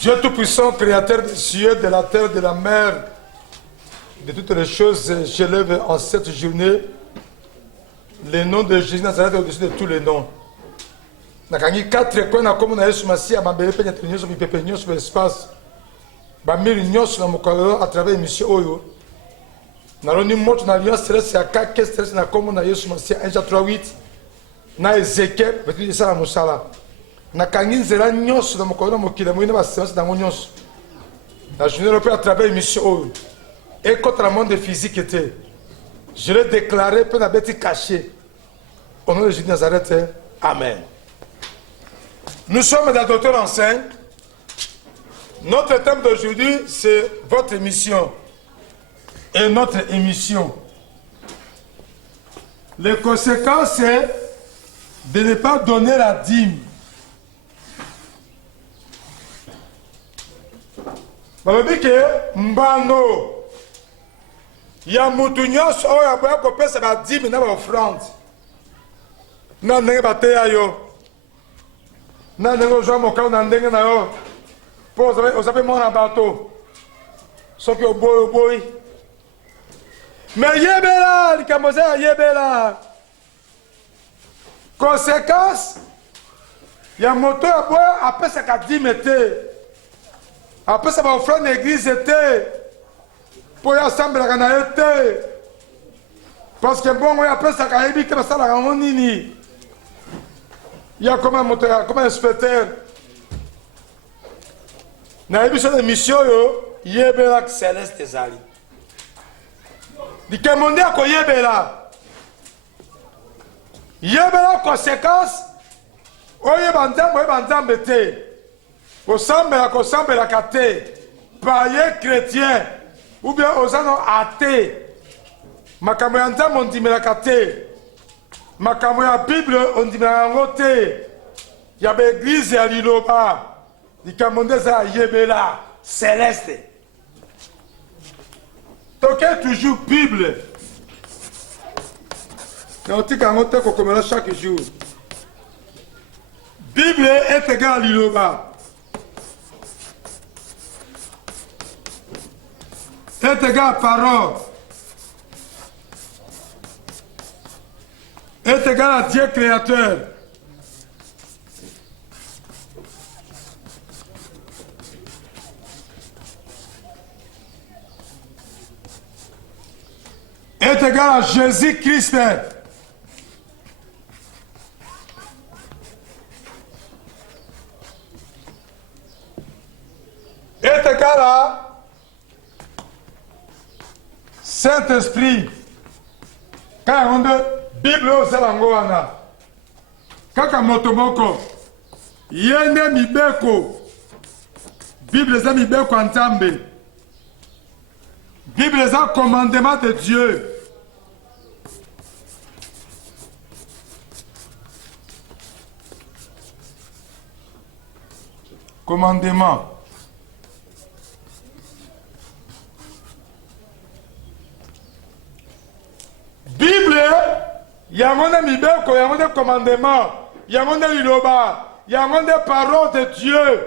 Dieu Tout-Puissant, Créateur des cieux, de la terre, de la mer, de toutes les choses, j'élève en cette journée le nom de Jésus Nazareth au-dessus de tous les noms. Nakangi 4 coins comme on a Yesu Masia, Mambere Penya Trinio sur Pepegno sur l'espace. Bamiri Nyos na Mokalo à travers l'émission Oyo. Naloni Moto na Lyon stress ya kake stress na comme on a Yesu Masia 1 3:8 na Ezekiel betu ça na musala. Nakangi nzela Nyos na Mokalo na Mokila moina ba stress na Nyos. La journée européenne à travers l'émission Oyo. Et contre le monde physique était. Je l'ai déclaré peu na beti caché. Au nom de Jésus Nazareth. Amen. Nous sommes dans Docteur Enseigne. Notre thème d'aujourd'hui, c'est votre émission et notre émission. Les conséquences, c'est de ne pas donner la dîme. Je dis que Mbano, il y a Moutunios, il y a beaucoup de la dîme dans l'offrande. Non, il y a des gens na nengo joa moka na ndenge na yo po ozape mo na bateau soki oboyi mais yebela likambo za yebela conséquence ya moto ya boya apesaka dime te apesa ba offrande église te po ya assemblaka na ye te parce que bongo ya apesaka yebi te basalaka ngo nini. Il y a comme un moteur, comme un inspecteur. Dans l'émission de mission, il y a un céleste zali. Il y a une conséquence. Il y a une païen chrétien ou bien aux gens athées. Makamoyanta mon dit la kate. Makambo ya Bible on dit nango te. Ya ba église ya liloba. Likambo za yebela céleste. Toquez toujours Bible. On dit qu'on te kokomela chaque jour. Bible est égal à liloba. Est égal à parole. Est égal à Dieu créateur. Est égal à Jésus-Christ. Est égal à Saint-Esprit. Quand on dit Bible osalango wana kaka motomoko yende mibeko Bible za mibeko Nzambe Bible za commandement de Dieu commandement Bible il y a un mibeko, il y a un commandement, il y a un liloba, il y a un paroles de Dieu.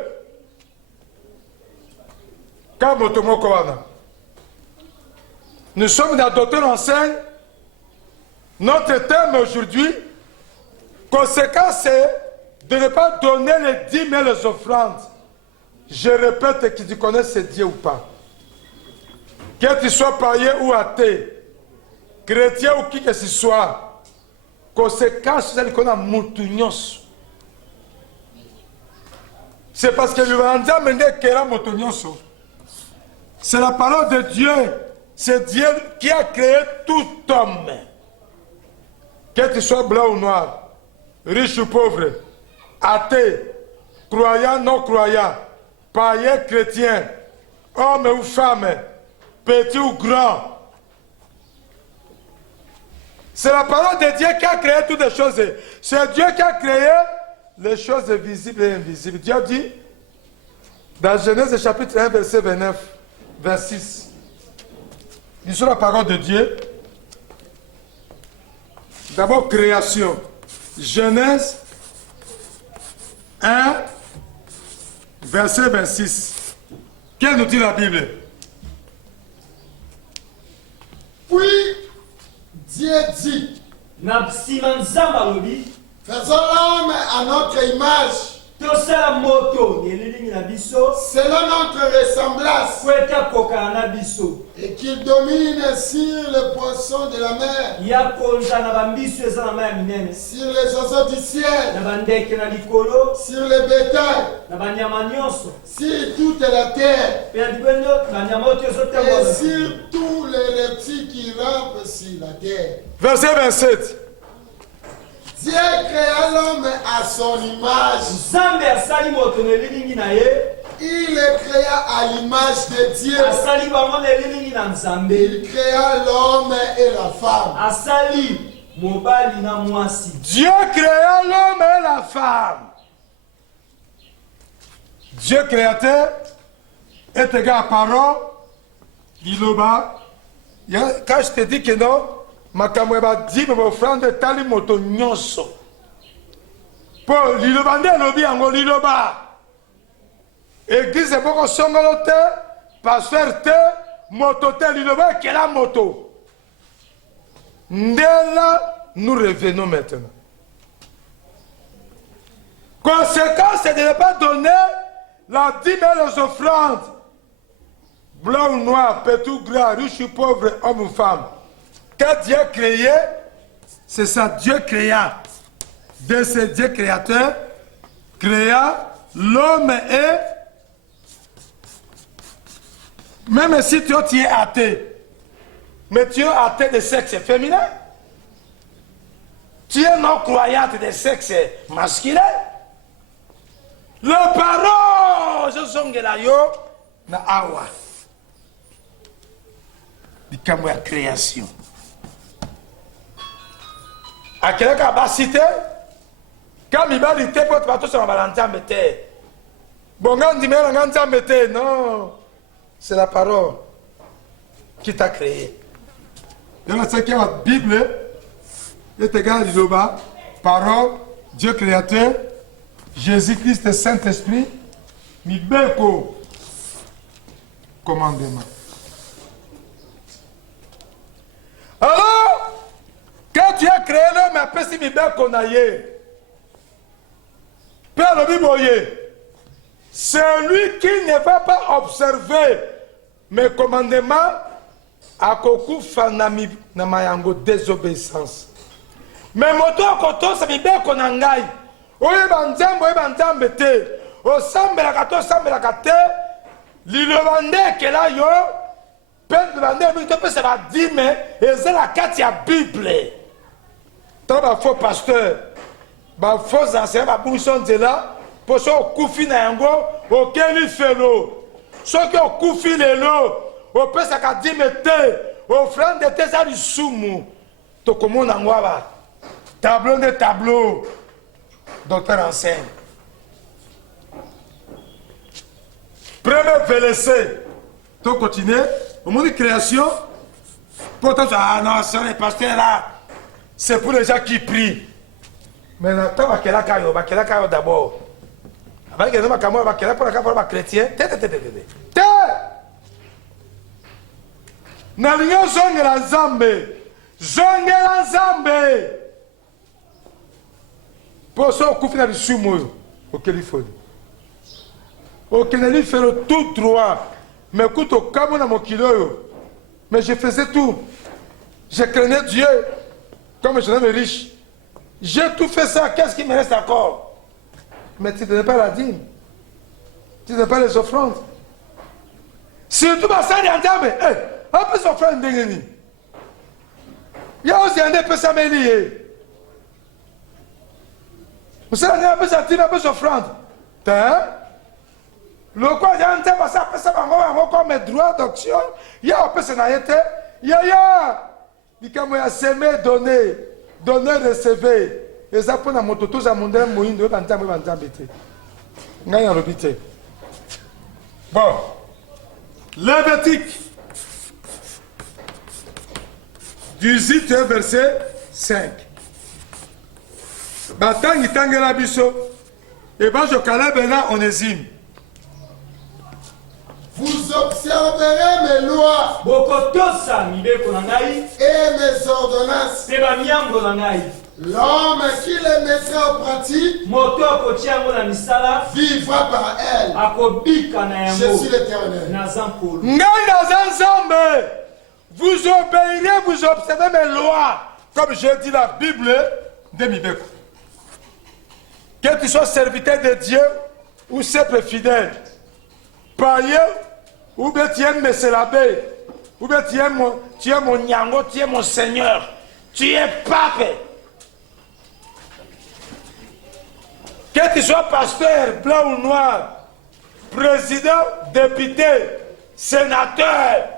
Nous sommes dans Docteur Enseigne. Notre thème aujourd'hui, conséquence, c'est de ne pas donner les dîmes et les offrandes. Je répète, que tu connais ce Dieu ou pas. Que tu sois païen ou athée, chrétien ou qui que ce soit. Conséquence, c'est qu'on a moutunios. C'est parce que le Rwanda m'a dit qu'il a moutunios. C'est la parole de Dieu. C'est Dieu qui a créé tout homme. Que tu sois blanc ou noir, riche ou pauvre, athée, croyant, non croyant, païen, chrétien, homme ou femme, petit ou grand. C'est la parole de Dieu qui a créé toutes les choses. C'est Dieu qui a créé les choses visibles et invisibles. Dieu dit, dans Genèse chapitre 1, verset 29, 26, lisons la parole de Dieu. D'abord, création. Genèse 1, verset 26. Quelle nous dit la Bible? Puis Dieu dit, faisons l'homme à notre image, selon notre ressemblance, et qu'il domine sur les poissons de la mer, sur les oiseaux du ciel, sur les bétails, sur toute la terre, et sur tous les reptiles qui rampent sur la terre. Verset 27. Dieu créa l'homme à son image. Il le créa à l'image de Dieu. Il créa l'homme et la femme. Dieu créa l'homme et la femme. Dieu créateur est égal à parole, liloba. Quand je te dis que non, makambo eba di me offrande tali moto nyonso. Po liloba nde lobi yango liloba. Église boko songolo te, pasteur te, moto te liloba kela moto. Là, nous revenons maintenant. Conséquence, c'est de ne pas donner la dîme et les offrandes. Blanc ou noir, petit ou gras, riche ou pauvre, homme ou femme. Quand Dieu créé, c'est ça, Dieu créa. De ce Dieu créateur, créa l'homme et... Même si tu es athée, mais tu es athée de sexe féminin, tu es non-croyante de sexe masculin, le parole, je songe la yo, na awa. Comme la création. À quel cas, bah, cité, quand il va dire, pour te sur la valentin, bon, on dit, mais non, c'est la parole qui t'a créé. Dans la cinquième Bible, est égal à l'Iloba, parole, Dieu créateur, Jésus-Christ et Saint-Esprit, Mibeko, commandement. Alors, quand tu as créé l'homme, après si Mibeko naïe, Père le Biboye, c'est lui qui ne va pas observer mes commandements à Koku Fanami Namayango désobéissance. Mais moto à koto ça Mibeko nangai. Oye banzambe te. O sambe la kato sambe la kate. Lilobande ke la yo. Pen de bande mi to pe ça va dire mais et c'est la carte ya Bible. Tant ba faux pasteur. Ba faux enseignant ba bouchon de là pour so kufi na yango o keli felo. So que o kufi lelo o pe ça ka dire mais te offrande de tes ali sumu. To komo na ngwa tableau de tableau. Docteur enseigne. Premier verset. Tu continues. Au moment de création, pourtant, ah non, c'est les pasteurs là. C'est pour les gens qui prient. Mais là, tu vas qu'elle d'abord. Avec les gens qui ont pour les chrétiens. Nalinyo zongela nzambe. Zongela nzambe. Pour ça, on a le sumo au Californie. Au Canada, il fait tout droit. Mais écoute, au Cameroun, mon kilo. Mais je faisais tout. Je craignais Dieu comme je suis riche. J'ai tout fait ça. Qu'est-ce qui me reste encore? Mais tu ne donnes pas la dîme. Tu ne donnes pas les offrandes. Surtout, ça, il y a un diable. Un peu d'offrande. Il y a aussi un peu ça, mais vous savez, un peu ça, un peu d'offrande. Le quoi, il y a un temps, ça, comme mes droits d'action. Il y a un peu ça, il y a. Il y a semé, donné, recevé. Et ça, pour la moto, tout ça, mon dieu, mon dieu, bon. Lévitique 18, verset 5. Batangi tangela biso. Et ben je Caleb là Onésime. Vous observerez mes lois et mes ordonnances. L'homme qui les mettra en pratique vivra par elles. Je suis l'Éternel. Vous obéirez, vous observez mes lois. Comme j'ai dit la Bible de Mibeko. Que tu sois serviteur de Dieu ou simple fidèle. Païen ou bien tu aimes Messelabé. Ou bien tu es mon Nyango, tu es mon Seigneur. Tu es pape. Que tu sois pasteur, blanc ou noir, président, député, sénateur.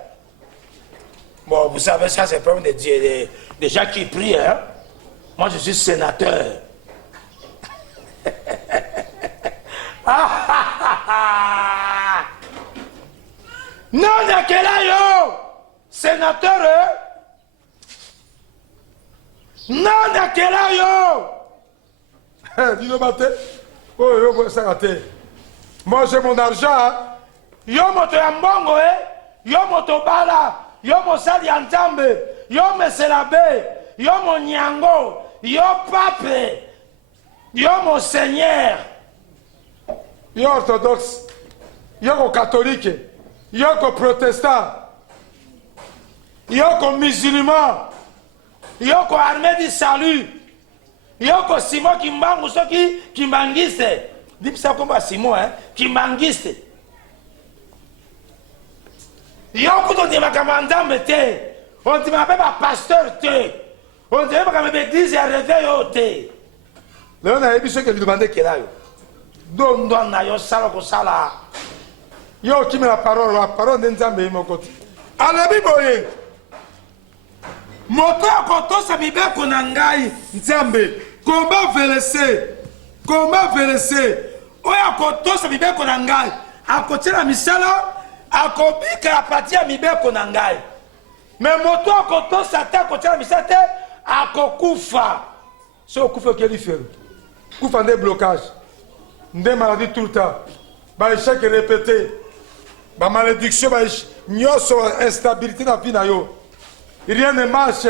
Bon, vous savez, ça c'est le problème de Dieu, des gens qui prient. Hein? Moi, je suis sénateur. Non, yo, sénateur. Non, yo. Dis-le, Maté. Oh, ça raté. Moi, j'ai mon argent. Yo, moto yambongo, yo, moto bala. Yo, mo sali antambe. Yo, meselabe. Yo, mon nyango. Yo, pape. Yo, mon seigneur. Yo, orthodoxe. Yo, catholique. Yo, protestant. Yo, musulman. Yo, armée du salut. Yoko Simon Kimbangu soki Kimbangiste. Dis ça comme Simon, hein? Kimbangiste. Yoko to dima kamandambe te. On dit ma pas pasteur te. On dit ma église à réveil au te. Là on a vu ce que lui demandait qu'il a eu. Don na yo sala ko sala. Yo qui met la parole d'Nzambe mon côté. À Bible. Moto akoto sa mibeko na ngai Nzambe. Comment verser? Oya akoto sa mibeko na ngai. Akotela misala, akobika la partie ya mibeko na ngai. Mais moto akoto sa ta akotela misala te, akokufa. So kufa keli fero. Kufa nde blocage. Nde maladie tout le temps. Ba échec répété. Ba malédiction, ba nyoso instabilité na vie na yo. Rien ne marche.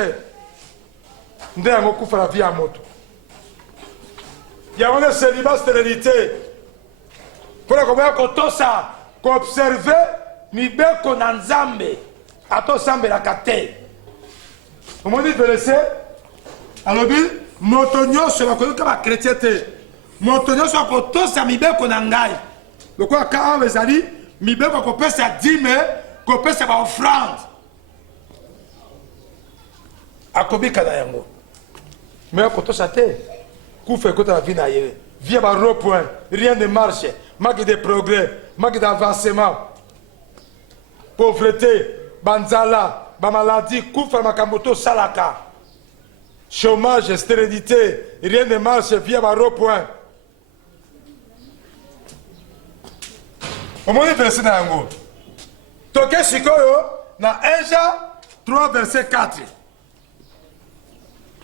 Nde yango kufa la vie à moto. Il y a une célibat stérilité. Pour que ça, qu'observer, mibeko na nzambe. Ato sambe la kate. Vous m'avez dit de laisser. Alors, moto nyonso va connaître comme chrétien. Moto nyonso va kotosa mibeko na ngai. Le quoi, quand on a dit, mibeko kopé sa dîme, kopé sa offrande. Akobika na yango. Mais kotosa te. Koufé côté la vie naïe. Viens à point, rien ne marche. Manque de progrès, manque d'avancement. Pauvreté, banzala, maladie, koufé makamoto salaka. Chômage, stérilité, rien ne marche. Viens à point. Au moment où verset dans yango. Toke shikoyo na 1 Jean 3 verset 4.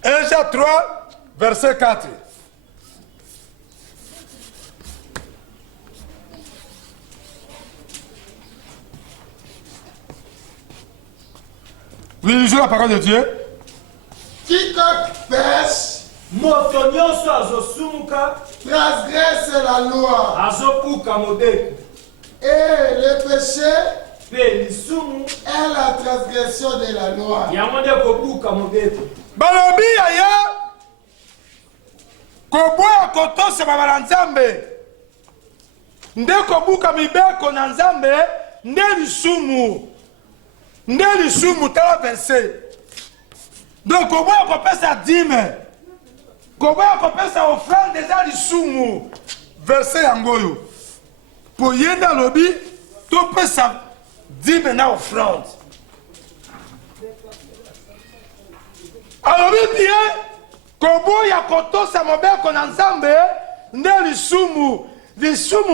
1 Jean 3 verset 4. Oui, lisons la parole de Dieu. Quiconque pêche, transgresse la loi. Et le péché est la transgression de la loi. Balobi aya koboya kotosa babala nzambe nde kobuka mibeko na nzambe nde lisumu tala verset. Donc koboya kopesa dîme, koboya kopesa offrande eza lisumu verset yangoyo po yenda lobi topesa dîme na offrande. Alors bien, koboya kotosa mobeko na nzambe nde lisumu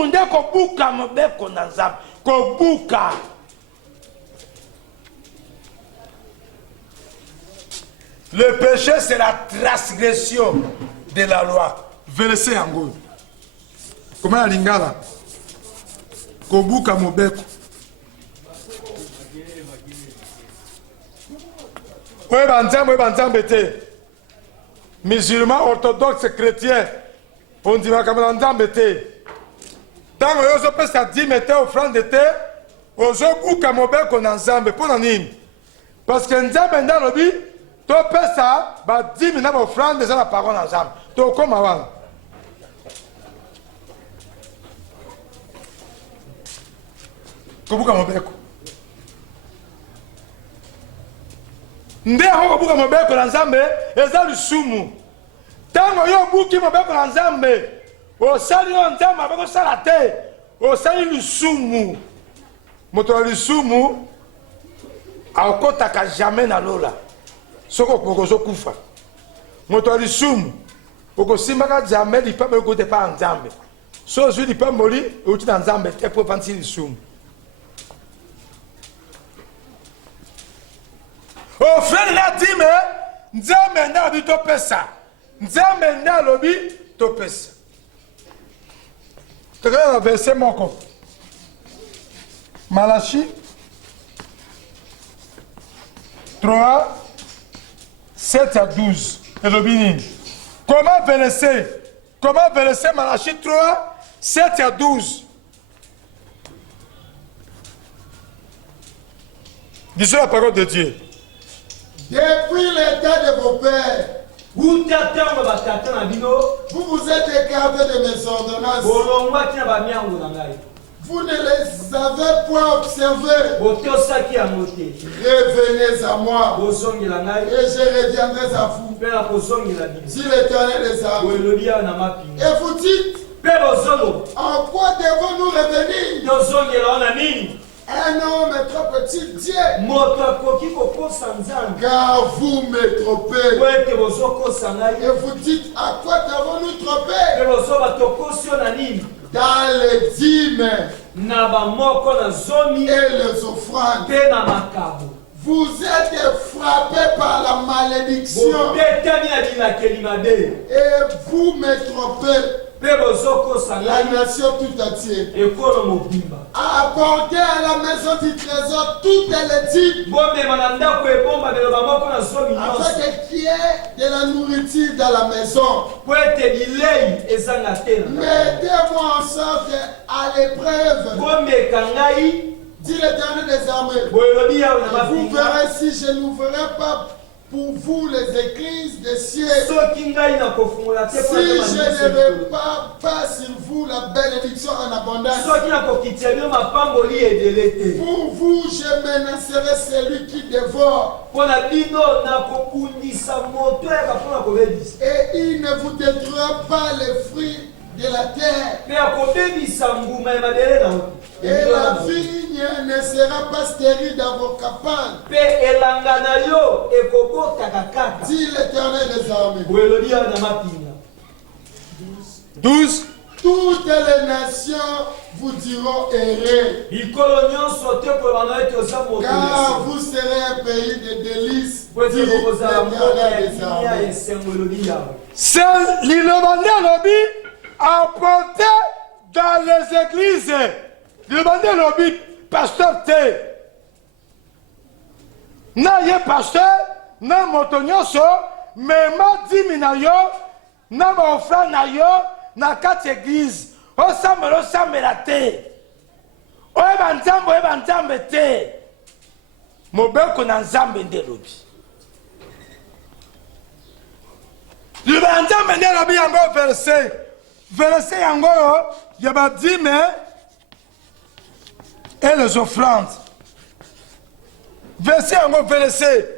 nde kobuka mobeko na nzambe kobuka. Le péché c'est la transgression de la loi. Verset yango. Comment ya lingala? Kobuka mobeko. Oye banzambe te. Musulman orthodoxe chrétien. On dit makamala nzambe te. Tango yozo pesa 10 mete offrande te. Ozo buka mobeko na nzambe pona nini? Parce que nzambe nda lobi to pesa ba 10 mete na offrande za la parole na nzambe. To koma wana. Kobuka mobeko. Nde ho buka mobeko na nzambe eza lisumu. Tango yo buki mobeko na nzambe osali yo nzambe abeko sala te osali lisumu. Moto lisumu akotaka jamais na lola. Soko kokozo kufa. Moto lisumu okosimbaka jamais lipamba kote pa nzambe. So zwi lipamba oli uti na nzambe te po panti lisumu. Oh frère la dime nzambe nda lobi to pesa. Nzambe nda lobi to pesa. Tegala na verset moko. Malachi 3 7 à 12. Et lobi nini? Comment verser Malachi 3 7 à 12. Disons la parole de Dieu. Depuis les temps de vos pères, vous vous êtes écartés de mes ordonnances. Vous ne les avez point observées. Revenez à moi et je reviendrai à vous. Si l'Éternel les armées. Et vous dites, en quoi devons-nous revenir? Un homme est trop petit Dieu. Car vous me trompez. Et vous dites, à quoi devons-nous tromper? Dans les dîmes et les offrandes. Vous êtes frappés par la malédiction. Et vous me trompez. La nation tout entière. Apportez à la maison du trésor toutes les dîmes. Afin qu'il y ait de la nourriture dans la maison. Mettez-moi en sorte à l'épreuve. Dit l'Éternel des armées. Vous verrez si je n'ouvrirai pas pour vous les églises des cieux. Si je ne veux pas sur vous la bénédiction en abondance. Pour vous, je menacerai celui qui dévore. Et il ne vous détruira pas les fruits de la terre. Et la vigne ne sera pas stérile dans vos campagnes. Dit l'Éternel des armées. 12. Toutes les nations vous diront errez. Car vous serez un pays de délices. Dit l'Éternel des armées. C'est l'Ilomandé lobby apporté dans les églises. L'Ilomandé lobby, pasteur T. Na ye pasteur, na motonyoso, mais ma diminayo, na ma offrande na yo, na quatre églises. Osambe la te. Oye banzambe te. Mobeko na nzambe nde lobi. Banzambe nde lobi yango verset yango yaba dîme et les offrandes. Verset yango verset.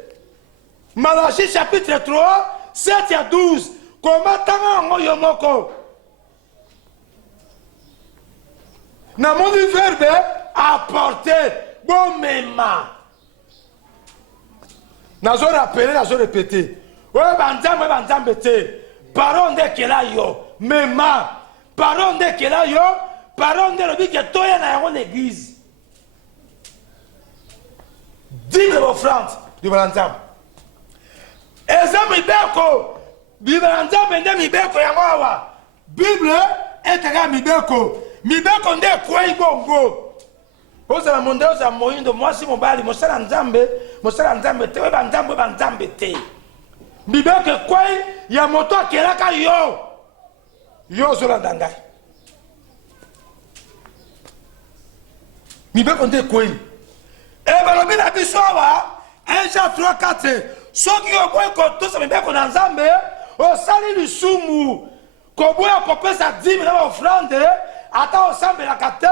Malachi chapitre 3, 7 à 12. Comment tanga yango yomoko? Na mon verbe apporter bon mema. Nazo rappeler, nazo répéter. Ouais banzambe te. Parole de kela yo. Mema. Parole de kela yo. Parole de lobi que toya na yon église. Dis-le offrande du banzam. Ezami beko Bible nzambe nde mibeko yango awa. Bible etaka mibeko. Mibeko nde kwa ibongo. Ozala monde oza moyindo mwasi mobali mosala nzambe te we banzambe te. Mibeko kwa ya moto akelaka yo. Yo zolanda ngai. Mibeko nde kwa. Balobi na biso awa 1 Jean 3:4 soki oboyi kotosa mibeko na nzambe osali lisumu koboya kopesa 10 na ofrande ata osambelaka te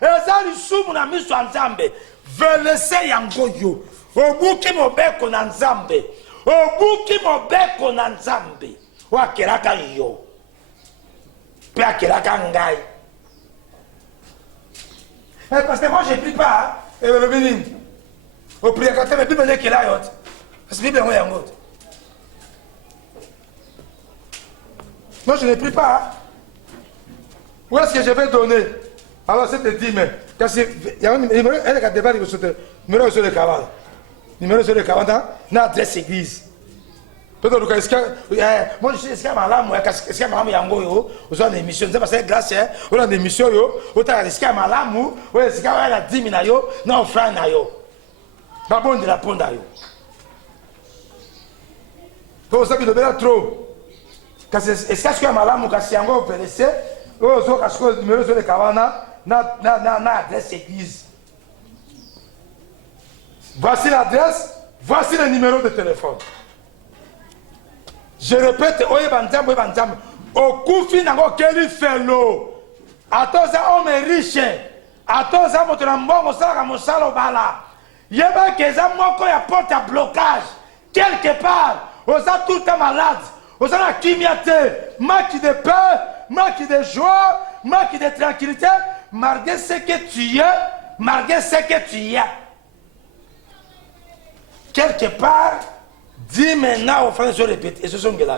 eza lisumu na miso ya nzambe velese yango yo obuki mobeko na nzambe oyo akelaka yo mpe akelaka ngai. Parce que moi je prie pas le bénin au prier quand même Bible n'est que là yot parce que Bible est en mode. Moi je ne prie pas. Où est-ce que je vais donner? Alors c'est de 10 mais parce que il y a un numéro elle a débat numéro sur le cabane. Numéro sur le cabane na adresse église. Peut-être que est-ce que moi je sais est-ce que malamu est-ce que malamu yango yo aux en émission c'est parce que grâce on a une émission yo autant est-ce que malamu ou est-ce que la 10 000 na yo na offrande na yo ba bon de la ponda yo donc ça qui devient trop parce que est-ce que malamu kasi yango opéré oh so kasi numéro sur le kabana na adresse église. Voici l'adresse, voici le numéro de téléphone. Je répète, oye banzambe, okufi nango keli felo. Atoza homme riche. Atoza moto na mbongo salaka mosalo bala. Yeba keza moko ya porte à blocage. Quelque part, oza tout le temps malade. Oza na kimiate, manque de paix, manque de joie, manque de tranquillité, malgré ce que tu es, quelque part, dis maintenant aux frères, je répète, et ce sont là.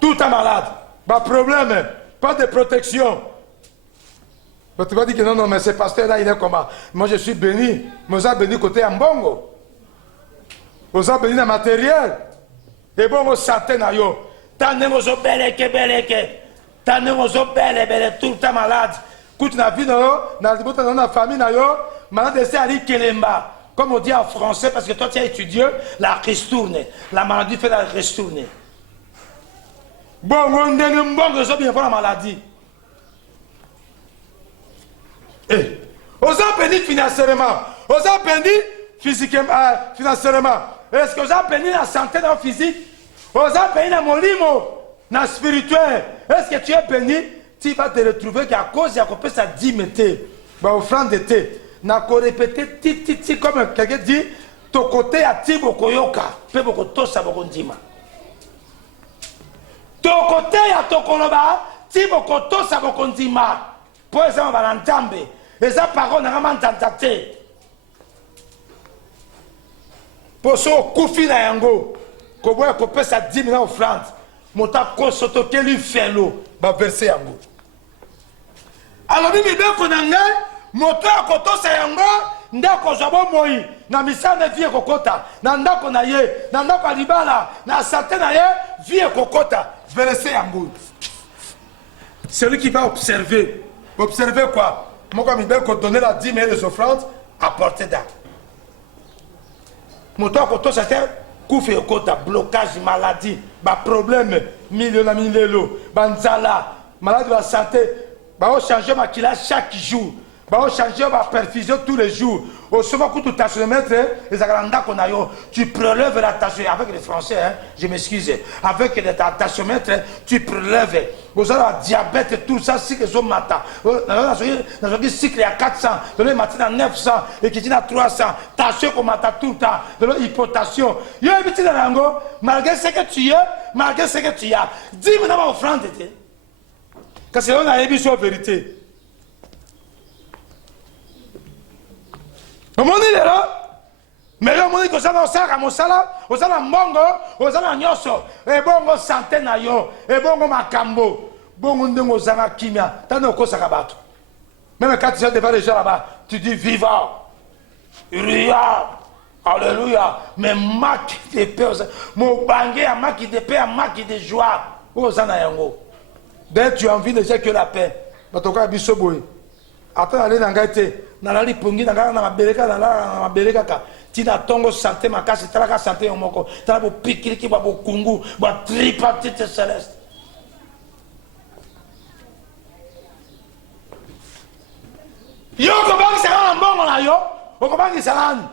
Tout est malade, pas de problème, pas de protection. Tu vas dire que non, mais ce pasteur-là, il est comment? Moi, je suis béni, mais on a béni côté Mbongo. On a béni dans le matériel. Et bon, on s'attend à yo. T'en es beleke. T'en es belle, tout le temps malade. Écoute, na vie, dans la famille, malade, c'est Ali Kelemba. Comme on dit en français, parce que toi tu as étudié la ristourne. La maladie fait la ristourne. Bon, on est un bon réseau bien pour la maladie. Et, on a béni financièrement, on a béni physiquement, financièrement. Est-ce que on a béni la santé dans le physique? On a béni dans mon limo, dans le spirituel. Est-ce que tu es béni? Tu vas te retrouver qu'à cause de la copie, ça dit, mettez, offrande de thé. N'a qu'à répéter titi comme quelqu'un dit ton côté à tibo koyoka pe boko tosa boko ndima ton côté à tokoloba tibo kotosa boko ndima pour exemple balantambe eza parole na mantantate pour so kufi na yango ko boya ko pesa 10 000 offrande mota ko soto keli felo ba verser yango alors bibi beko na ngai moto akotosa yango ndako zabo moi na misana vie kokota na ndako na ye na ndako alibala na santé na ye vie kokota verser yango. Celui qui va observer quoi? Moi comme il veut donner la 10 000 les offrandes à portée d'arme. Moto akotosa terre kufe kokota blocage maladie ba problème million na milelo banzala maladie de la santé ba changer ma kila chaque jour. On change ma perfusion tous les jours. Au second coup de tachomètre, tu prélèves la tachomètre avec les Français, hein, je m'excuse. Avec les tachomètres, tu prélèves. Vous avez un diabète, tout ça, si que je matin. Dans le cycle, il y a 400, dans le matin, il y a 900, et qui dit à 300. Tachon comme matin tout le temps, dans l'hypotation. Il y a un petit lango, malgré ce que tu as, dis-moi dans ma offrande. Parce que on a émis sur la vérité. On dit là, mais là on dit que ça va osala mosala, osala mbongo, osala nyoso, et bongo santé na yo, et bongo makambo, bongo ndongo zanga kimia, tano ko sakabato. Même quand tu es devant les gens là-bas, tu dis vivant, riant, Alléluia. Mais marque de paix. Mon bangé a marque de paix, a marque de joie. Dès que tu as envie de dire que la paix. Batoka bisoboy. Attends, allez dans gâté. Nalali pongi, nalala na beleka, nalala na beleka ka. Tina tongo santé makasi, talaka santé omoko. Talabo pikiri ki babo kungu, ba tripartite céleste. Yo kobangi sarana mbongo na yo, okobangi sarana.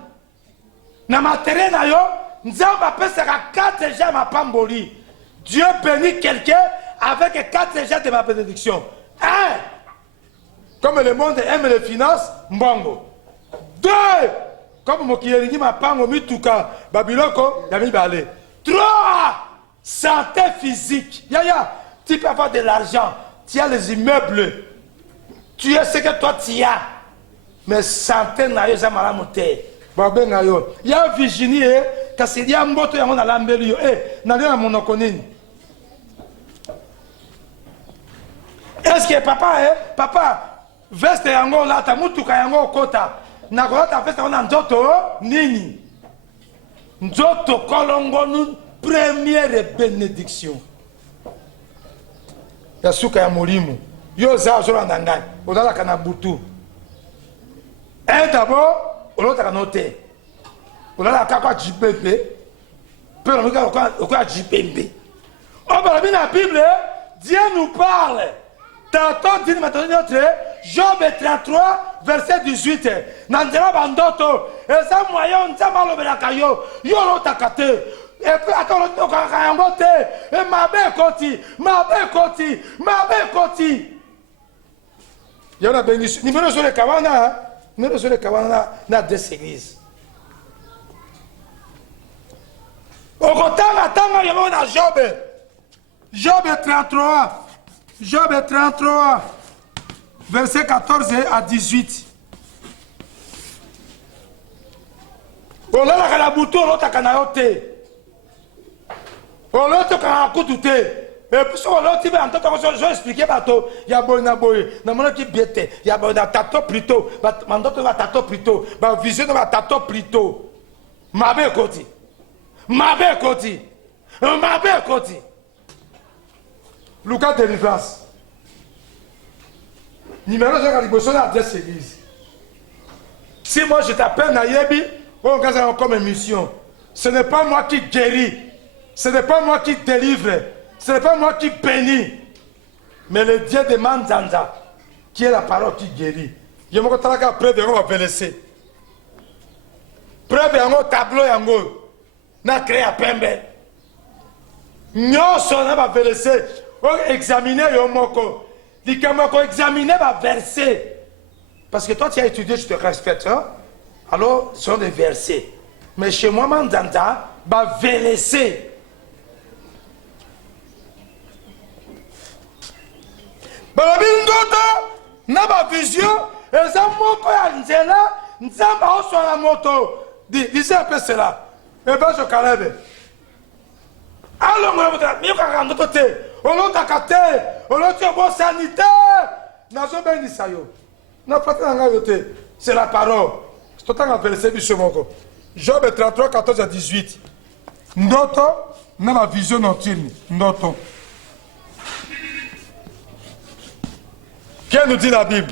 Na matériel na yo, nzamba pesaka 4 jours ma pamboli. Dieu bénit quelqu'un avec 4 jours de ma bénédiction. 1. Comme le monde aime les finances, mbongo. 2. Comme mokieringi ma pango mituka, babiloko, yami balé. 3. Santé physique. Yaya, tu peux avoir de l'argent, tu as les immeubles, tu as ce que toi tu as. Mais santé na yo za malamote. Babenga yo. Ya Virginie, kasi ya mboto yango na lambeli yo. Na na monoko nini? Est-ce que papa, veste yango la ta mutuka yango kota. Na kota veste yango na nzoto nini? Nzoto kolongo nu première bénédiction. Ya suka ya molimu. Yo za zo na ngai. Odala kana butu. D'abord, on a noté. On a la capa JPP. Puis on a JPP. On parle bien la Bible. Dieu nous parle. Tantôt, dit maintenant notre Job 33, verset 18. Nandela bandoto. Et ça, moyen, ça m'a levé la caillou. Yo l'autre kate. Et puis, attends, l'autre kayangote. Et ma belle koti. Il y a une bénédiction. Numéro sur les kawana. Nous sommes dans 2 églises. Au Kotanga, il y a Job. Job 33. Job 33. Verset 14 à 18. On a la bouton, on a la bouton. On a la bouton. Et puis, on a dit, je vais expliquer, il y a boy, na mon qui biete, il y a boy, na tato plutôt, mandoto va tato plutôt, vision va tato plutôt. Ma belle côté. Lucas délivrance. Numéro 0 à 10 églises. Si moi je t'appelle Nayebi, on regarde comme une mission. Ce n'est pas moi qui guéris, ce n'est pas moi qui délivre. Ce n'est pas moi qui bénis, mais le Dieu de Manzanza, qui est la parole qui guérit. Je me retrouve à preuve on va laisser. Preuve un tableau yango, n'a créé à Pembe. Nous on va laisser, on examiner yomoko, dikamoko examiner va verser. Parce que toi tu as étudié, je te respecte, hein? Alors ce sont des versets. Mais chez moi Manzanza va laisser. Na ba vision eza moko ya nzela nzamba oswa na moto dis un peu cela et ben je calme alors moi mi ka ndoto te olota kate olota bo sanitaire nazo benisa yo na pata nga yote c'est la parole c'est tout en verset biso moko Job 33 14 à 18 ndoto na ba vision nocturne ndoto. Qu'est-ce que nous dit la Bible?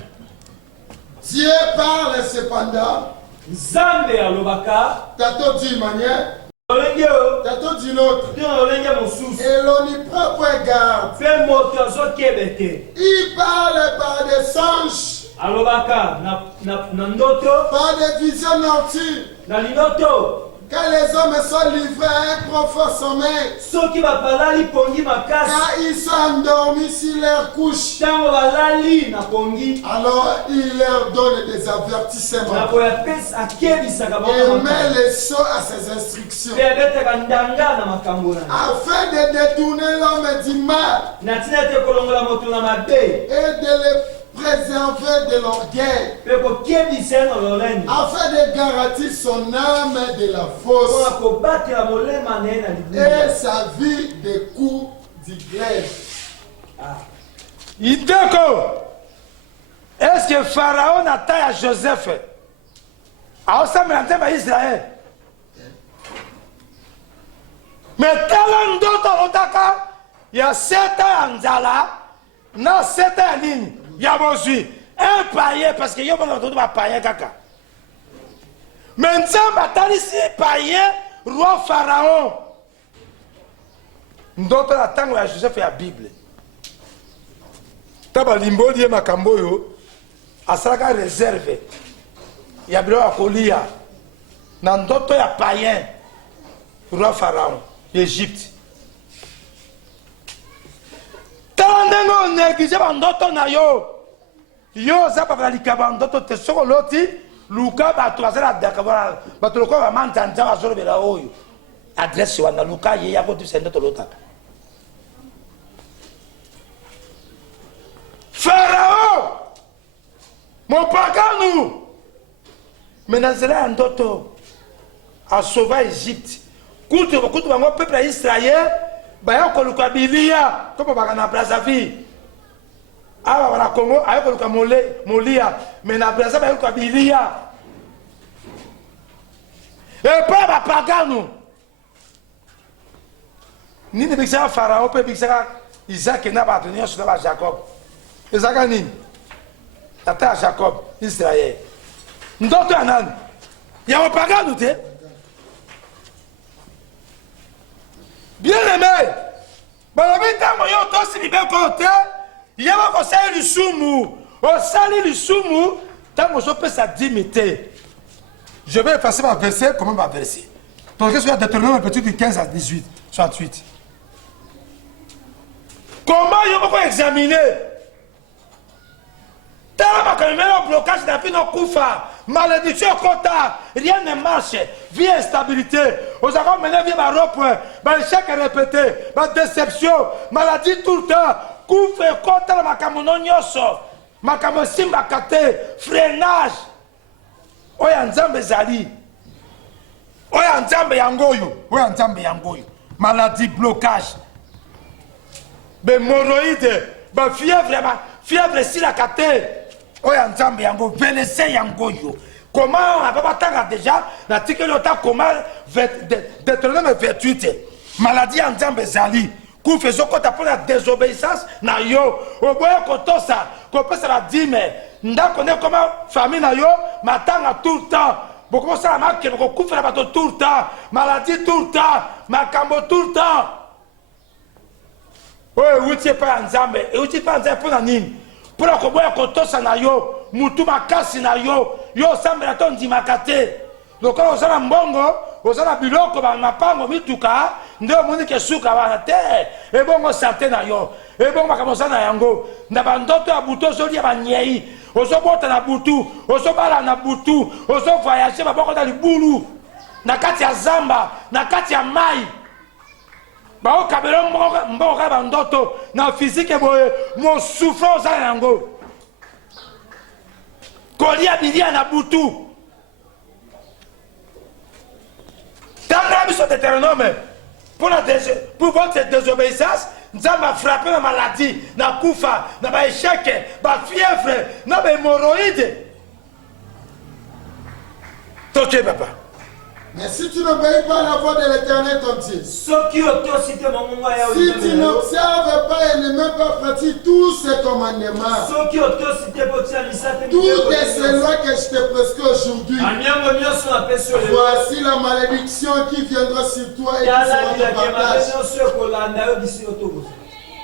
Dieu parle cependant. Zambe alobaka. Tato dit manière. Olengeo. Tato dit l'autre. Tu olenge mosusu. Et l'on y prend point garde. Fais moto zo kebete. Il parle par des songes. Alobaka na ndoto. Par des visions nocturnes. Na linoto. Quand les hommes sont livrés à un profond sommeil, soki babalali pongi makasi, quand ils sont endormis sur leur couche, tango balali na pongi, alors il leur donne des avertissements na koyapesa akebisaka et met les sceaux à ses instructions pe abetaka ndanga na makambo na afin de détourner l'homme du mal na tina ete kolongola moto na mabe et de les préserver de l'orgueil, pe kokebisa na lolenge afin de garantir son âme de la fosse mpona kobatela molema na ye na libula et sa vie des coups du glaive. Ideko, est-ce que Pharaon a taillé à Joseph? A osama na nzemba Israël. Mais tala ndoto lotaka ya 7 ans en Nzala, na 7 ans en ligne, ya bozui. Un païen, parce que yo va païen kaka. Mais Nzamba talisi païen, roi pharaon. Ndoto la tango ya Joseph ya Bible. Taba limboli ye makambo yo, asalaka réserve. Ya bilo ya kolia. Na ndoto ya païen, roi pharaon, Égypte. Tala ndenge o néglige ba ndoto na yo. Yo za pa likaba ndoto te soko loti, luka bato bazala dakabara, bato lokwa ba mantanja bazolo bela oyo. Adresse wana luka ye ya kotu sende to lotaka. Pharaon, mon pagano, menazela ya ndoto a sauvé Égypte. Kutu bango peuple Israël, baya koluka bilia, comme bagana Brazzaville. Ah, voilà Congo, ayo koluka molia, mais na Brazzaville baya koluka bilia. Et pas ba pagano. Ni ne bikisa Pharaon, pe bikisa Isaac na ba tenir sur ba Jacob. Isaac ni. Tata Jacob, Israël. Ndoto anan. Ya mo pagano te. Bien aimé, balabita moyo tosi libe kote, yaba ko sa lisumu, o sali lisumu, tango so pesa dimité. Je vais effacer ma verset, comment ma verset. Donc qu'est-ce que tu as Deutéronome petit du 15 à 18, 68. Comment yaba ko examiner? Tala makamela blocage na pino kufa. Malédiction kota, rien ne marche, vie instabilité. Aux avons mené vie ma rope, ma échec répété, ma déception, maladie tout le temps, kouf et kota la makamono nyoso, makamo simba kate, freinage. Oya nzambe zali, oya nzambe yangoyo, oya nzambe yangoyo, maladie blocage, hémorroïde, fièvre si la kate. Oya nzambe yango velese yango yo. Comment on a pas tanga déjà na tikelo ta comment Deutéronome 28 maladie nzambe zali ku fezo kota pour la désobéissance na yo oboya kotosa ko pesa la dime ndako ne comment famille na yo matanga tout le temps beaucoup ça ma ke ko kufela bato tout le temps maladie tout le temps makambo tout le temps. Ouais uti pa nzambe e uti pa nzambe pour na nini pour la koboya kotosa na yo mutu makasi na yo yo sambela to ndimaka te lokola ozala mbongo ozala biloko bamapango mituka nde omoni ke suka wana te ebongo sante na yo ebongo makambo oza na yango na bandoto ya butu ozolia banyei ozobota na butu ozobala na butu ozovoyage baboko na libulu na kati ya zamba na kati ya mai baokabela mbongo kaka bandoto na physique boye mosouffle oza na yango kolia bilia na butu tanga biso Deutéronome pour votre désobéissance nzambe a frappé na maladie na kufa na baéchec bafièvre na bahémorroïde toke papa. Mais si tu n'obéis pas à la voix de l'Éternel ton Dieu, si tu n'observes pas et ne mets pas en pratique tous ces commandements, toutes ces lois que je te prescris aujourd'hui, voici la malédiction qui viendra sur toi et qui sera ton partage.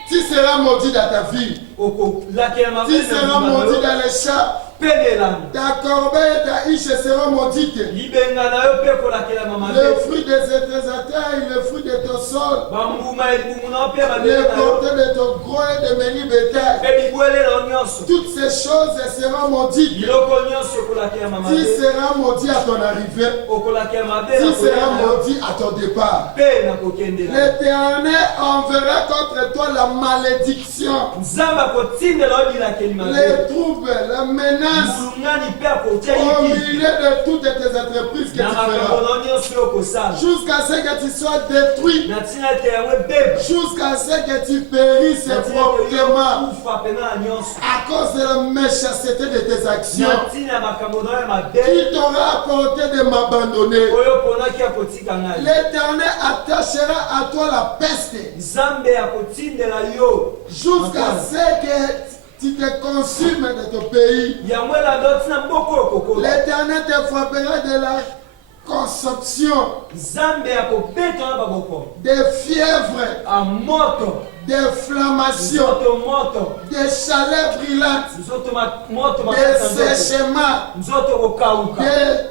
Tu seras maudit dans ta vie. Tu seras maudit dans les champs. Ta corbeille et ta hiche seront maudites. Le fruit de tes attaques, le fruit de ton sol, le porteur de ton gros et de menu bétail. Toutes ces choses seront maudites. Tu seras maudit à ton arrivée. Tu seras maudit à ton départ. L'Éternel enverra contre toi la malédiction, les troubles, la menace finance au milieu de toutes tes entreprises que tu feras. Jusqu'à ce que tu sois détruit. Jusqu'à ce que tu périsses promptement. À cause de la méchanceté de tes actions. Qui t'aura apporté de m'abandonner. L'Éternel attachera à toi la peste. Jusqu'à ce que tu te consumes de ton pays. L'Éternel te frappera de la consomption, de fièvre, d'inflammation, de chaleur brûlante, de séchement, de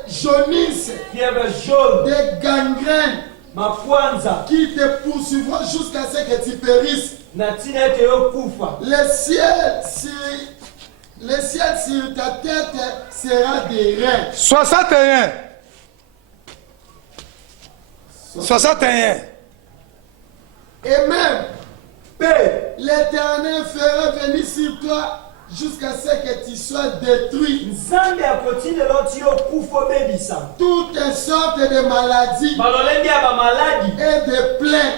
jaunisse, de gangrène qui te poursuivront jusqu'à ce que tu périsses. Le ciel sur ta tête sera des reins. 61. 61. Et même, l'Éternel fera venir sur toi jusqu'à ce que tu sois détruit. Toutes sortes de maladies et de plaies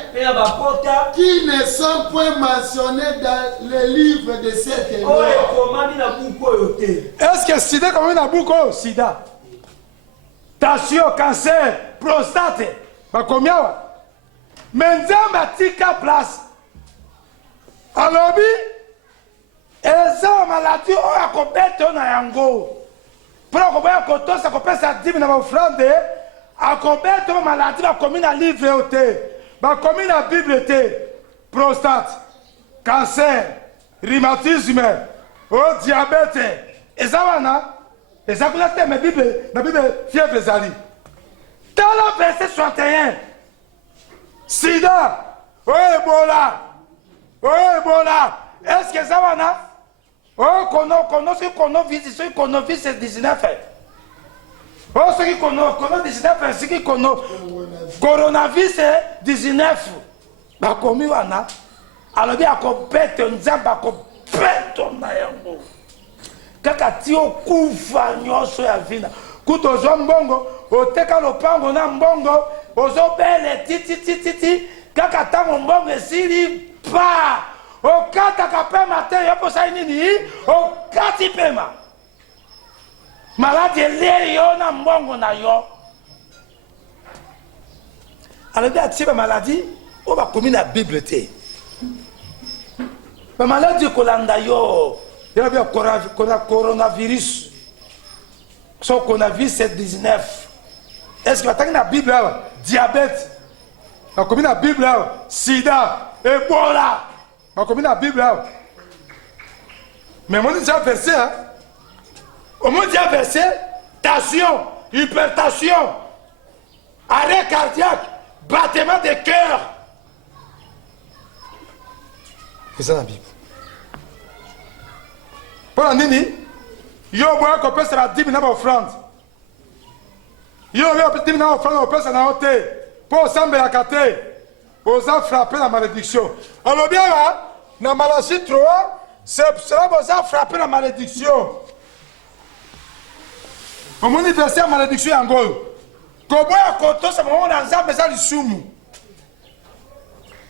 qui ne sont point mentionnées dans le livre de cette loi. Est-ce que sida comme une abouko? Sida. Tension, cancer, prostate. Combien? Maintenant, ma tika place. Alors, eza maladie oyo akobeta na yango mpona koboya kotosa kopesa 10 na baofrande akobeta maladie bakomi na livre oyo te bakomi na bible te prostate cancer rhumatisme oyo diabete eza wana eza kuna te me na bible fièvre ezali tala verset 61 sida oyo ebola est-ce que eza wana oh, coronavirus 19. Oh, ce qui coronavirus 19. Bah, comme il y en a, alors bien, qu'on pète un zamba, qu'on pète un ayango. Kaka tio kufa nyoso ya vina. Kuto zombongo, o teka lopango na mbongo, o zobele titi, kaka tango mbongo esili pa. Okata kapema te yopo sa nini okati pema maladi ele yo na mbongo na yo alobi atie ba maladi o ba komi na bible te ba maladi kolanda yo ya bi coronavirus so coronavirus 19 est-ce que batangi na bible diabète ba komi na bible sida ebola comme la Bible. Mais on dit déjà verset. On dit déjà verset. Tension, hypertension, arrêt cardiaque, battement de cœur. C'est ça la Bible. Pour la nini, yo boya qu'on peut se la 10 000 offrande. Yo 10 000 offrande, on peut se la ôter. Pour s'embêter la carte. Osa frapper la malédiction. Alors bien là, dans Malachie 3, c'est cela osa frapper la malédiction. Au moment du verset malédiction en gros. Comment à côté ça moment dans ça mais ça le sumu.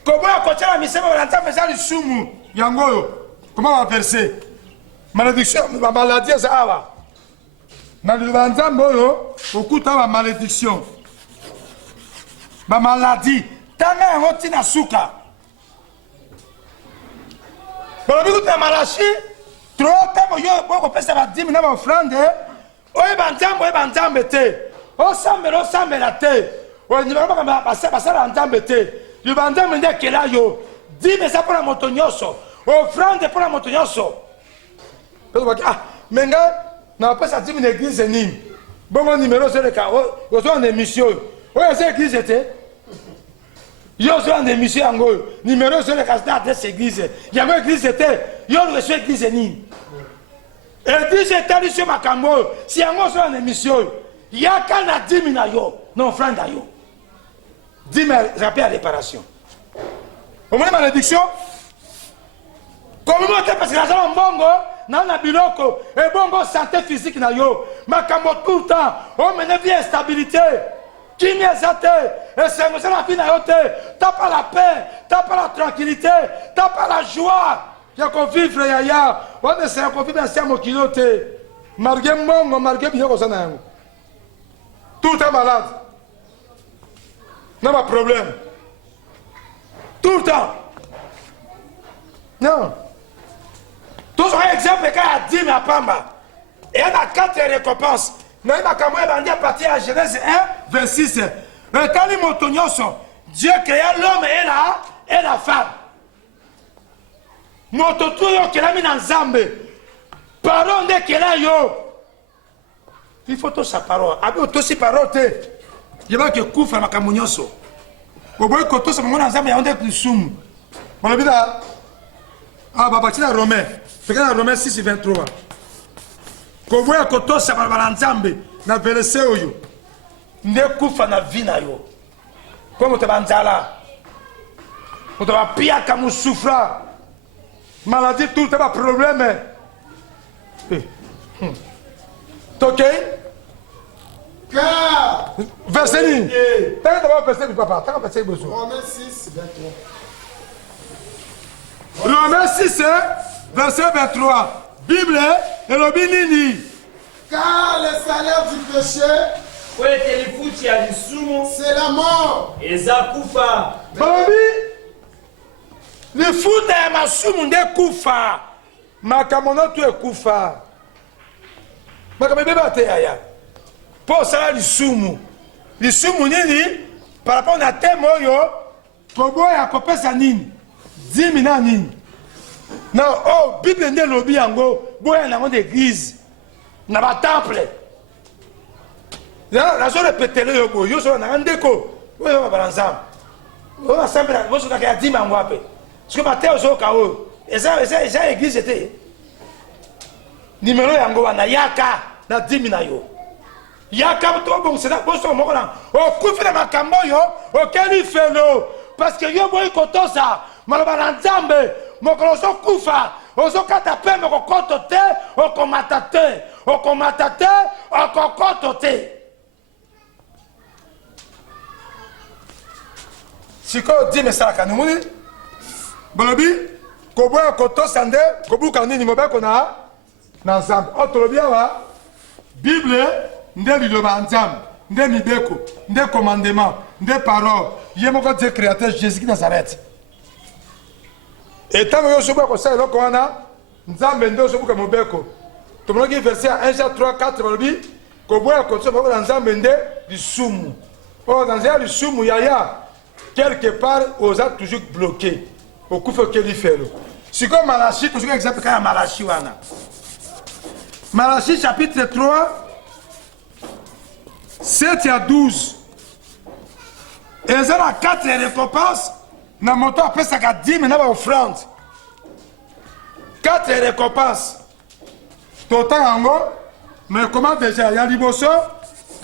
Comment à côté la mission dans ça mais ça le sumu. Yango. Comment on va verser? Malédiction, la maladie ça va. Dans le banza mbolo, beaucoup de la malédiction. La maladie tanga yango tina suka balobi kuta Malachi tro tango yo bokopesa ba 10 000 na baofrande oyeba nzambe te osambela te basala nzambe te liba nzambe nde ekela yo 10 000 eza mpona moto nyonso ofrande mpona moto nyonso me nga napesa 10 000 na église nini bongo nimero ozoleka ozwa na émission oyo eza église te yo zo en émission yango numéro sur le casting adresse église yango église était yo reçu église ni église était sur makambo si yango zo en émission yaka na 10 000 na yo non frère na yo 10 000 rappel à réparation au moins malédiction Comment te parce que la zone bongo, na biloko, et bongo santé physique na yo. Makambo tout le temps, on mène bien stabilité. Qui n'y est zate, et c'est nous la vie na yo te. T'as pas la paix, t'as pas la tranquillité, t'as pas la joie. Y'a qu'on vivre yaya, on est qu'on vivre ensemble au kilo te. Malgré mongo, malgré bien qu'on s'en a. Tout est malade. Non, pas de problème. Tout le temps. Non. Tous un exemple quand il a dit à Pamba. Et il y a 4 récompenses. Mais il y a à partir de Genèse 1, 26. Dieu créa l'homme et la femme. Mototuyo qui l'a mis dans Zambé. Parole de qui l'a yo. Il faut tout sa parole. Avec aussi parole. Il y a que Koufra Makamunyoso. Au bout de tout ça, mon ensemble, il y a un des plus soum. On a vu là. Ah, bah, c'est dans Romain. Regarde Romain 6 et 23. Quand vous voyez que tout ça, va ensemble, na verset yo. Ne Koufra na vie na yo. Comme tu vas en là. On va pire comme souffra. Maladie, tout est pas problème. Ok? Car verset ni. T'as d'abord verset du papa. T'as verset besoin. Romains 6, 23. Romains 6, verset 23. Bible et le binini. Car le salaire du péché, c'est la mort. Babi, le foot est ma soum de koufa. Ma kamono tu es koufa. Ma kamebe bate aya. Pour ça, le soumou. Le soumou nini, par rapport à thème, Kobo ya kopesa nini. 10 000 nini. Non, oh, Bible n'est lobby yango. Boya na d'église. Na ba temple. La zone répétée le yobo. Yo so na ndeko. Wo yo ba ensemble. On va semble, vous so na ka 10 000 ngwape. Parce que matin au zo kao. Et ça église était. Numéro yango wana yaka na 10 000 na yo. Yaka to bon c'est la poste mo na. O kufi na makambo yo, o keli felo. Parce que yo boy koto ça. Maloba na nzambe, mokolo so kufa. Ozo kata pe mo koto te, o komata te. O komata te, o kokoto te. Siko di mesaka numuni. Bolobi, kobo koto sande, kobu kanini mo ba kona na nzambe. O tolobi awa. Bible nde liloba nzambe, nde mibeko, nde commandement, nde parole. Yemoko Dieu créateur Jésus qui Nazareth. Et tant que je suis là, le Koana, nzambe nde osobuka mobeko. Tomoki verset 1 Jean 3 4 balobi, koboya koto moko na nzambe nde lisumu. Oh dans un lisumu yaya quelque part osa toujours bloqué. Au coup faut qu'il fait le. C'est comme Malachi, tu sais exemple quand Malachi wana. Malachi chapitre 3 7 à 12. Et ils ont 4 récompenses. Dans mon temps, après ça, 10 000 offrandes. 4 récompenses. Total en haut. Mais comment déjà? Il y a l'Iboso,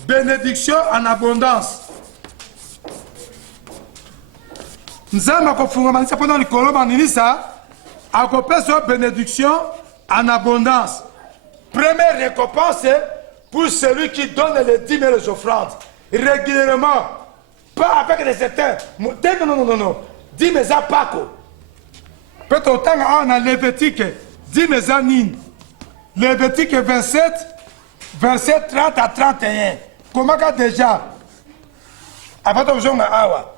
bénédiction en abondance. Nous avons fait pendant le colon, bénédiction en abondance. Première récompense pour celui qui donne les 10 000 offrandes régulièrement, pas avec les certains. Non. 10 000 Paco. Peut-être autant on a Lévitique, 10 000 Nine. Lévitique 27, verset 30 à 31. Comment déjà? Après ton jour, awa.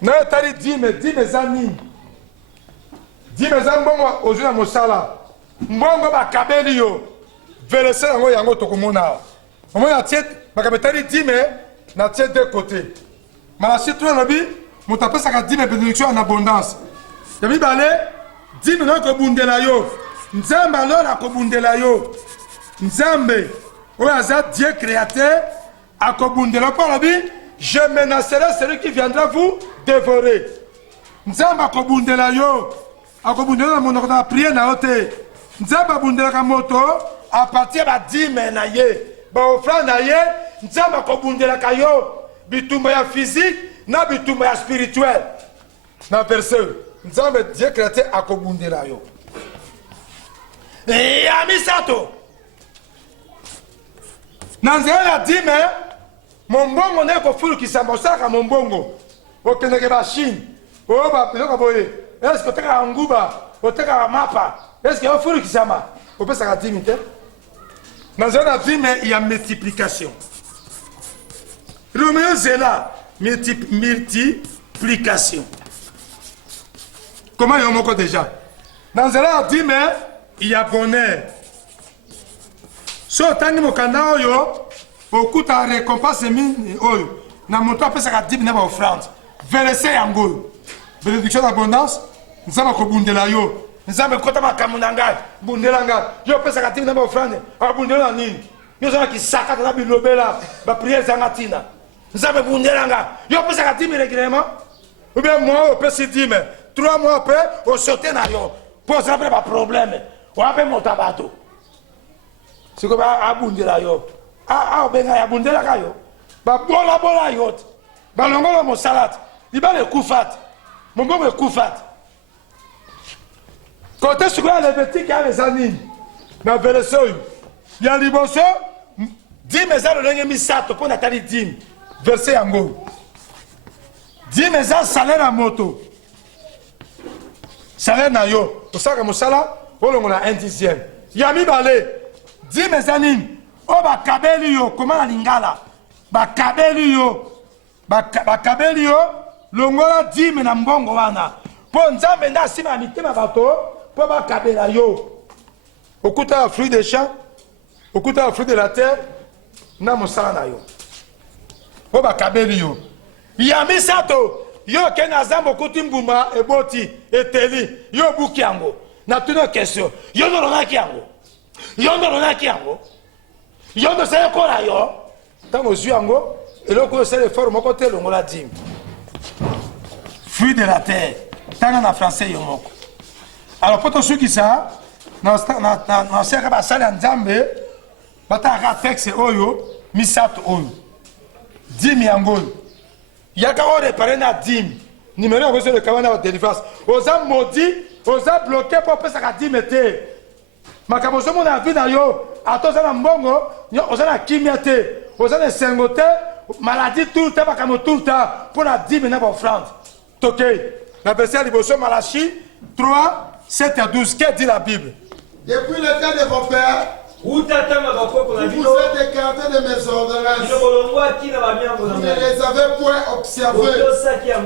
Non, tu as dit 10 000 Nine. 10 000 Mbongo, aujourd'hui, à Moussala. Mbongo, Kabelio. Verset yango yango tokomona. Omo ya tiet, makabetali 10 000 na tiet de côté. Malachi 3 lobi, mutape saka 10 000 bénédiction en abondance. Yami balé 10 000 ko bundela yo. Nzambe alors ko bundela yo. Nzambe, o azat Dieu créateur a ko bundela ko lobi, je menacerai celui qui viendra vous dévorer. Nzambe ko bundela yo. A ko bundela mo na prier na ote. Nzambe bundela ka moto. À partir de 10 000 naye, offrande naye, nzamba kobundela kayo, bitumba ya physique, na bitumba ya spirituel. Na verset, nzamba Dieu créateur a kobundela yo. ya misato na nzela na dime mombongo nde kofulukisa mosalaka mombongo okendeke bachine oyo biloko boye eske otekaka nguba otekaka mapa eske ofulukisama opesaka dimi te na nzela na dime ya multiplication romeo zela multiplication comment yo moko déjà na nzela na dime ya bonheur so otangi mokanda oyo okuta récompense mini oyo na moto apesaka dime na baofrande verese yango oyo bénédiction d'abondance nzambe akobundela yo nzambe kota makambo na ngai bundela ngai yo opesaka dime na baofrande abundela na nini yo ozala kisaka tata bilobela bapriere ezanga ntina nzambe bundela ngai yo opesaka dime régulièrement ou bien moi opesi dime 3 mois après osote na yo mpo ozala mpe baproblème oya mpe moto ya bato sikoyo abundela yo aobenga abundelaka yo babolabola yo te balongola mosala te libala ekufa te mombongo ekufa te kote sikoyo ya levetike ayo eza nini na verese oyo ya liboso dime eza lolenge misato mpo natali dime verse yango dime eza salaire ya moto salaire na yo osalaka mosala olongola 1/10 ya mibale dime eza nini oyo bakabeli yo koma na lingala bakabeli yo longola dime na mbongo wana mpo nzambe nde asima ya mitema bato mpo bakabela yo okuta ya fruit de champ okuta ya fruit de la terre na mosala na yo mpo bakabeli yo ya misato yo okende na zamba okuti mbuma eboti eteli yo obuki yango na tuna question yo ndolonaki yango yo ndosala ekola yo ntango ozwi yango eloko oyo osala effort moko te elongola dime fruit de la terre tanga na français yo moko alors mpo tosukisa naosalaka basali ya nzambe batalaka texte oyo misato oyo dime yango oyo yaka orepare na dime nimero yango ezoleka wana ba délivrance oza modi oza bloqué mpo opesaka dime te makambo ozomona na vi na yo ata oza na mbongo oza na kimia te oza na esengo te maladi tour te makambo tour ta mpo na dime na baofrande tokei na verset ya liboso Malachi 3 7 à 12 que dit la Bible depuis le temps de vos pères vous vous êtes écartés de mes ordonnances. Vous ne les avez point observées. Revenez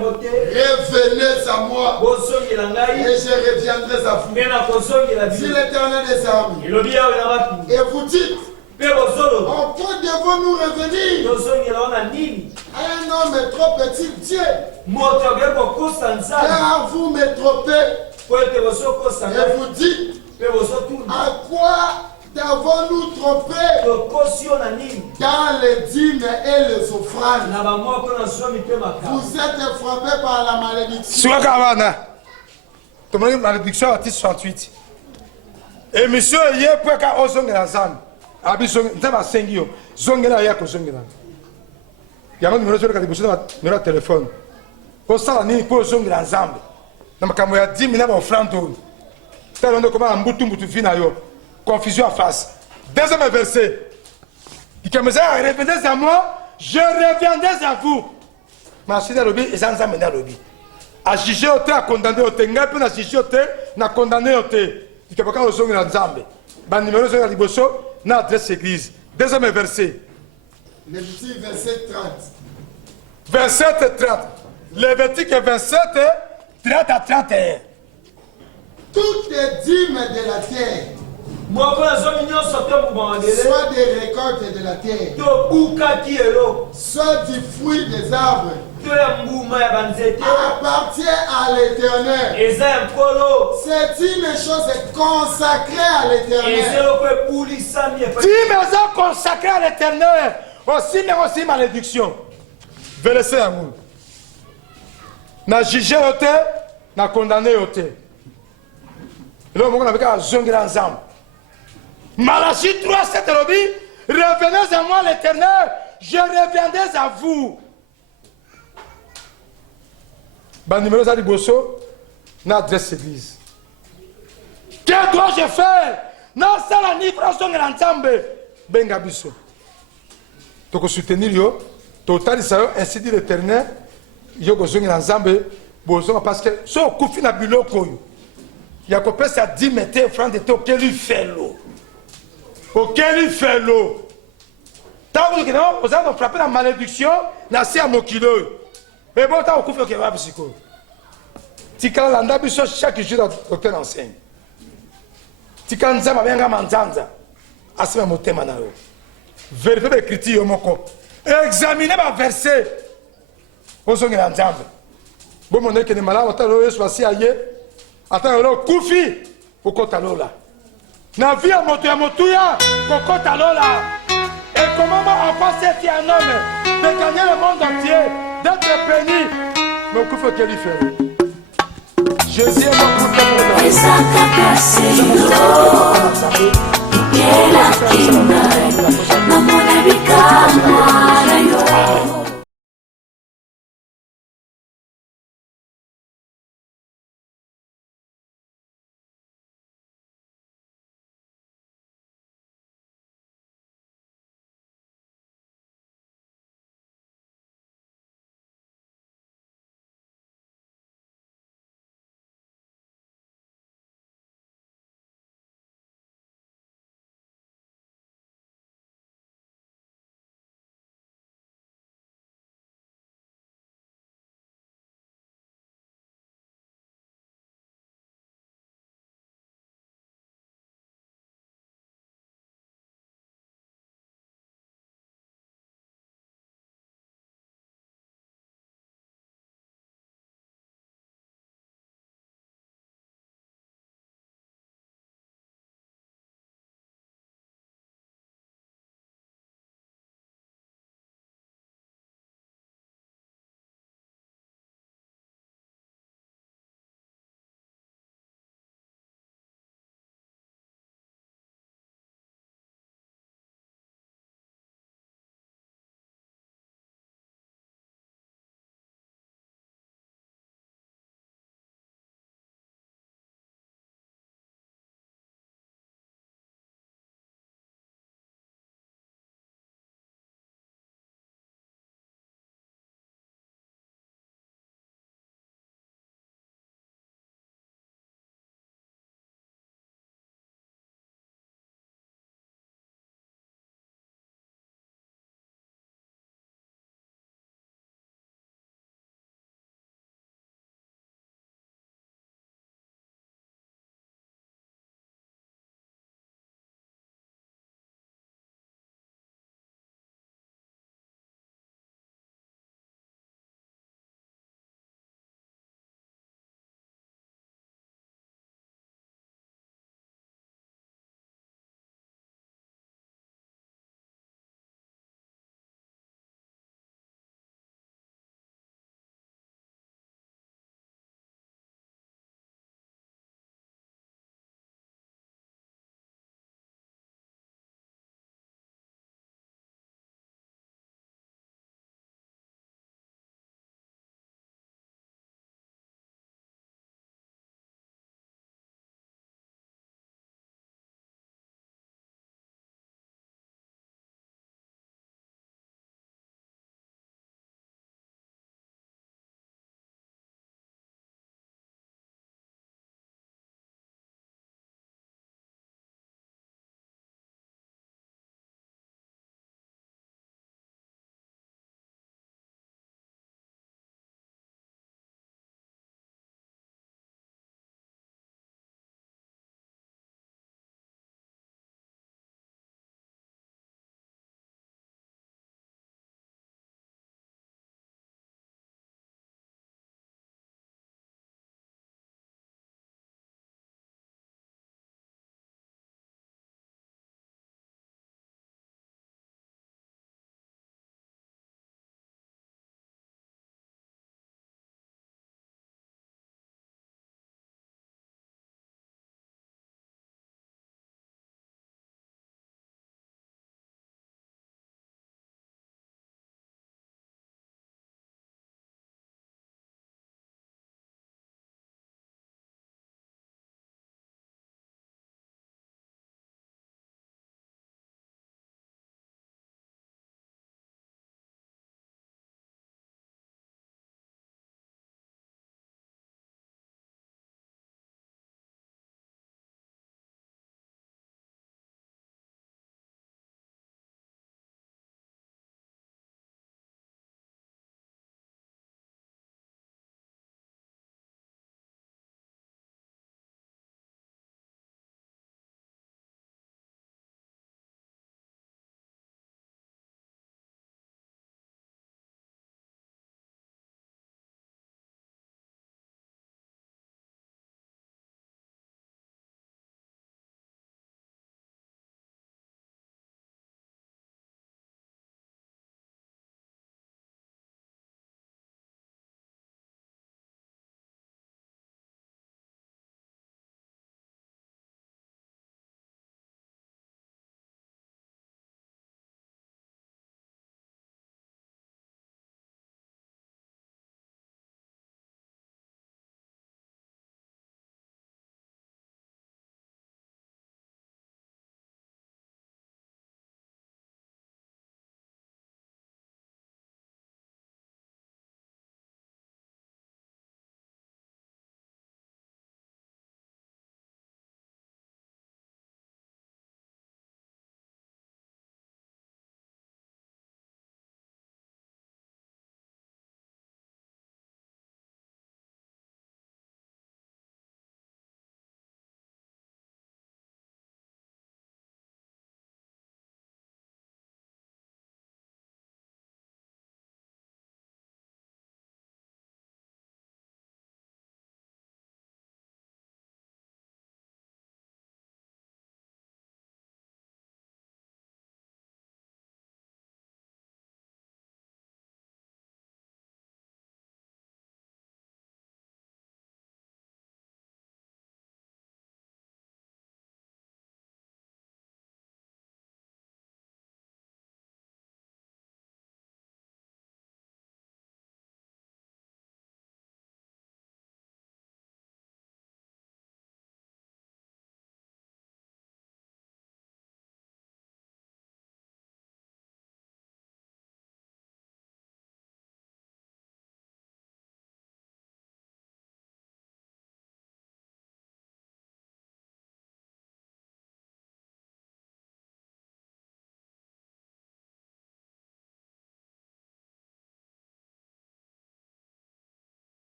à moi et je reviendrai à vous. Si l'Éternel des armées et vous dites en quoi devons-nous revenir? Un homme est trop petit Dieu. Car vous me trompez et vous dites à quoi t'avons-nous trompé dans les dîmes et les offrandes? Vous êtes frappés par la malédiction. Malédiction article 68. Et monsieur yé pour qu'à ozongela zam. Abi zama sengio. Zongela ya ko zongela. Yango numéro sur le numéro de téléphone. Au sala ni pour zongela zam. Na makambo ya 10 000 na offrande. Tellement comment mbutu fina yo. Confusion en face. Deuxième verset. Il commence à revenir à moi, je reviendrai à vous. Ma chère lobby, et ça nous amène à lobby. À juger au thé, à condamner au thé, n'a pas à juger au thé, n'a condamné au thé. Il y a pas de chose dans Zambé. Ban numéro sur la liboso, n'a adresse église. Deuxième verset. Lévitique verset 30. Verset 30. Lévitique 27, 30 à 31. Toutes les dîmes de la terre. Soit des récoltes de la terre, soit du fruit des arbres, appartient à l'Éternel. C'est une chose consacrée à l'Éternel. Dîmes consacrées à l'Éternel. Aussi malédiction. Verset à vous. Na jugé au thé, na condamné au thé. Là, on a vu qu'à zongler ensemble. Malachi 3, 7 lobby, revenez à moi l'Éternel, je reviendrai à vous. Ban numéro ça liboso, n'adresse église. Que dois-je faire? nasala nini mpona ozongela nzambe benga biso tokosoutenir yo totalisa yo ainsi dit l'éternel yo kozongela nzambe bozonga parce que so okufi na biloko oyo ya kopesa 10 mete offrande te okeli felo ntango ozokende ozala kofrape na malédiction na se ya mokili oyo ebo ntango okufi okeba bisikoyo tikala landa biso chaque jour na docteur enseigne tika nzambe abenga manzanza asema motema na yo vérifie baécriture yo moko examine baverset ozongela nzambe bomona ekende malamu ata lelo yesu asi aye ata lelo okufi okota lola na vie ya moto ya motuya kokota lola et comment on pense être un homme de gagner le monde entier d'être béni mais okufi okeli felo Jésus est mort pour te